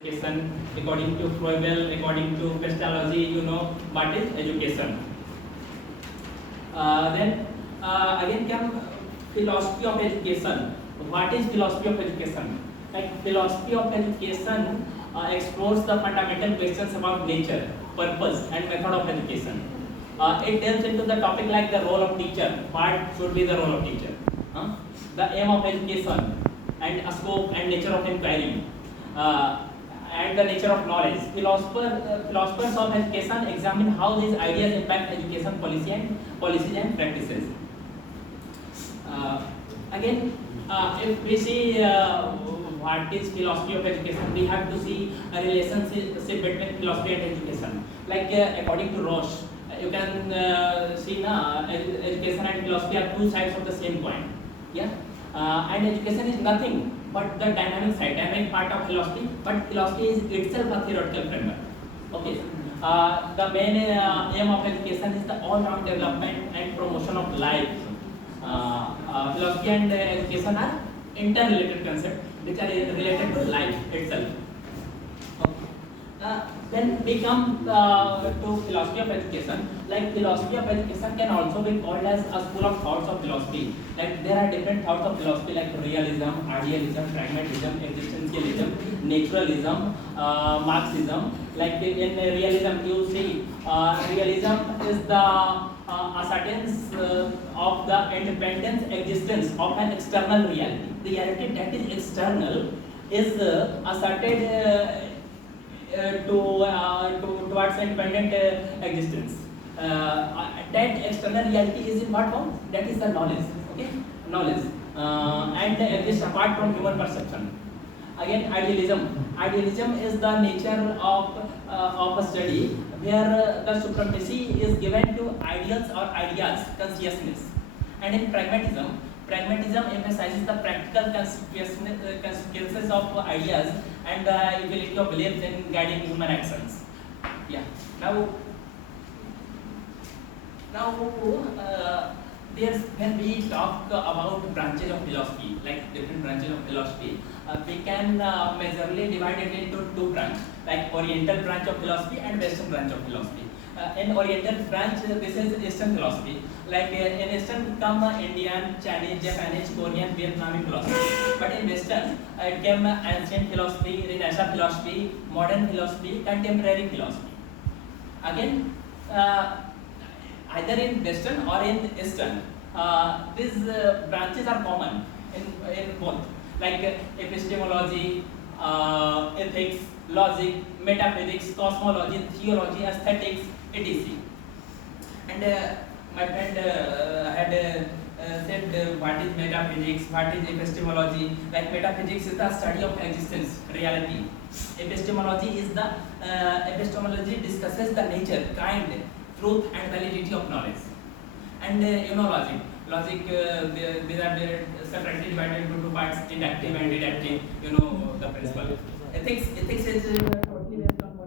Education, according to Froebel, according to Pestalozzi, you know what is education. Then again come philosophy of education. What is philosophy of education? Like philosophy of education explores the fundamental questions about nature, purpose, and method of education. It delves into the topic like the role of teacher. What should be the role of teacher? The aim of education and a scope and nature of inquiry. And the nature of knowledge. Philosophers of education examine how these ideas impact education policies and practices. Again, if we see what is philosophy of education, we have to see a relationship between philosophy and education. Like according to Roche, you can see education and philosophy are two sides of the same coin. Yeah, and education is nothing but the dynamic part of philosophy, but philosophy is itself a theoretical framework. Okay, the main aim of education is the all-round development and promotion of life. Philosophy and education are interrelated concepts which are related to life itself. Then we come to philosophy of education. Like philosophy of education can also be called as a school of thoughts of philosophy. Like there are different thoughts of philosophy like realism, idealism, pragmatism, existentialism, naturalism, Marxism. Like in realism, you see, realism is the ascertainance of the independent existence of an external reality. Reality that is external is asserted towards independent existence. That external reality is in what form? That is the knowledge. Okay, knowledge, and exists apart from human perception. Again, idealism. Idealism is the nature of a study where the supremacy is given to ideals or ideas, consciousness. And in pragmatism emphasizes the practical consequences of ideas and the ability of beliefs in guiding human actions. Yeah. Now there's when we talk about branches of philosophy, like different branches of philosophy, we can majorly divide it into two branches, like Oriental branch of philosophy and Western branch of philosophy. In Oriental branch, this is Eastern philosophy. Like in Eastern come Indian, Chinese, Japanese, Korean, Vietnamese philosophy. But in Western, it came ancient philosophy, Renaissance philosophy, modern philosophy, contemporary philosophy. Again, either in Western or in Eastern, these branches are common in both. Like epistemology, ethics, logic, metaphysics, cosmology, theology, aesthetics, etc. And my friend had said what is metaphysics, what is epistemology. Like metaphysics is the study of existence, reality. Epistemology discusses the nature, kind, truth and validity of knowledge. And logic these are separately divided into two parts, inductive and deductive. You know the principle. Ethics is totally based on